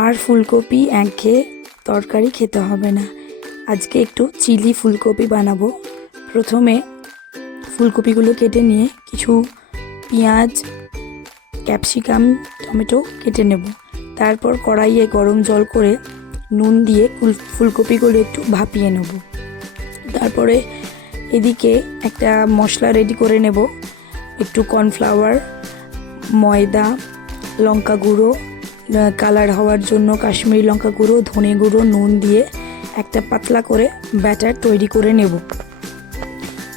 আর ফুলকপি একঘেয়ে তরকারি খেতে হবে না। আজকে একটু চিলি ফুলকপি বানাবো। প্রথমে ফুলকপিগুলো কেটে নিয়ে কিছু পেঁয়াজ, ক্যাপসিকাম, টমেটো কেটে নেব। তারপর কড়াইয়ে গরম জল করে নুন দিয়ে ফুলকপিগুলো একটু ভাপিয়ে নেব। তারপরে এদিকে একটা মশলা রেডি করে নেব। একটু কর্নফ্লাওয়ার, ময়দা, লঙ্কা গুঁড়ো, কালার হওয়ার জন্য কাশ্মীরি লঙ্কা গুঁড়ো, ধনে গুঁড়ো, নুন দিয়ে একটা পাতলা করে ব্যাটার তৈরি করে নেব।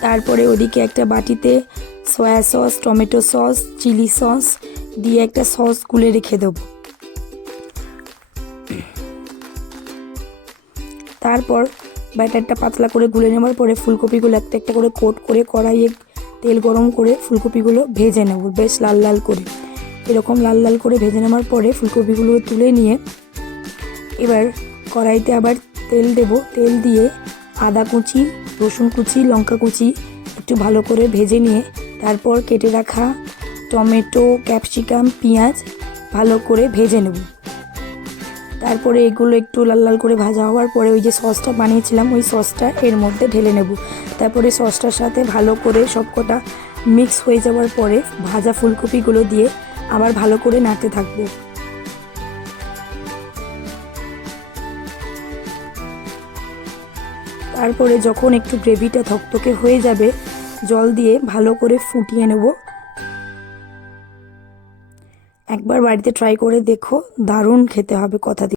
তারপরে ওদিকে একটা বাটিতে soya sauce, tomato sauce, chilli sauce দিয়ে একটা সস গুলে রেখে দেবো। তারপর ব্যাটারটা পাতলা করে গুলে নেওয়ার পরে ফুলকপিগুলো একটা একটা করে কোট করে কড়াইয়ে তেল গরম করে ফুলকপিগুলো ভেজে নেব বেশ লাল লাল করে। এরকম লাল লাল করে ভেজে নেওয়ার পরে ফুলকপিগুলো তুলে নিয়ে এবার কড়াইতে আবার তেল দেব। তেল দিয়ে আদা কুচি, রসুন কুচি, লঙ্কা কুচি একটু ভালো করে ভেজে নিয়ে তারপর কেটে রাখা টমেটো, ক্যাপসিকাম, পেঁয়াজ ভালো করে ভেজে নেব। তারপরে এগুলো একটু লাল লাল করে ভাজা হওয়ার পরে ওই যে সসটা বানিয়েছিলাম ওই সসটা এর মধ্যে ঢেলে নেব। তারপরে সসটার সাথে ভালো করে সবকটা মিক্স হয়ে যাওয়ার পরে ভাজা ফুলকপিগুলো দিয়ে আবার ভালো করে নাড়তে থাকবো। তারপরে যখন একটু গ্রেভিটা থকথকে হয়ে যাবে জল দিয়ে ভালো করে ফুটিয়ে নেব। একবার বাড়িতে ট্রাই করে দেখো, দারুণ খেতে হবে কথা দিচ্ছি।